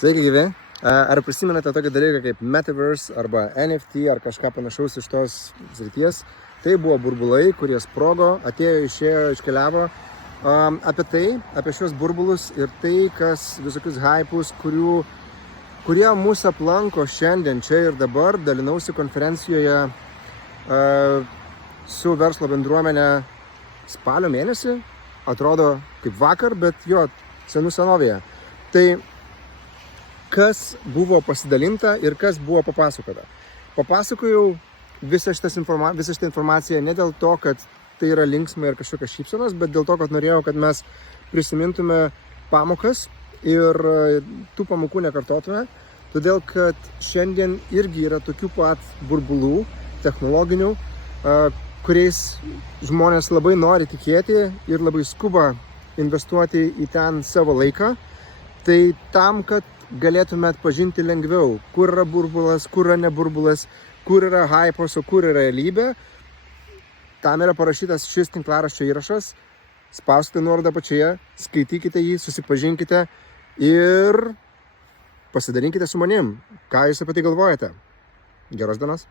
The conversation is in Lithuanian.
Sveiki gyvi. Ar prisimenate tokį dalyką kaip Metaverse arba NFT ar kažką panašaus iš tos srities? Tai buvo burbulai, kurie sprogo, atėjo, išėjo, iškeliavo. Apie šios burbulus ir tai, kas visokius hypus, kurie mūsų aplanko šiandien, čia ir dabar, dalinausi konferencijoje su verslo bendruomenė spalio mėnesį. Atrodo kaip vakar, bet jo, senų senovėje. Tai kas buvo pasidalinta ir kas buvo papasakota. Papasakojau visą šitą informaciją ne dėl to, kad tai yra linksma ir kažkokios šypsenos, bet dėl to, kad norėjau, kad mes prisimintume pamokas ir tų pamokų nekartotume, todėl kad šiandien irgi yra tokių pat burbulų technologinių, kuriais žmonės labai nori tikėti ir labai skuba investuoti į ten savo laiką. Tai tam, kad galėtume atpažinti lengviau, kur yra burbulas, kur yra ne burbulas, kur yra hypos, o kur yra realybė. Tam yra parašytas šis tinklaraščio įrašas. Spauskite nuorodą apačioje, skaitykite jį, susipažinkite ir pasidalinkite su manim, ką jūs apie tai galvojate. Geros dienos.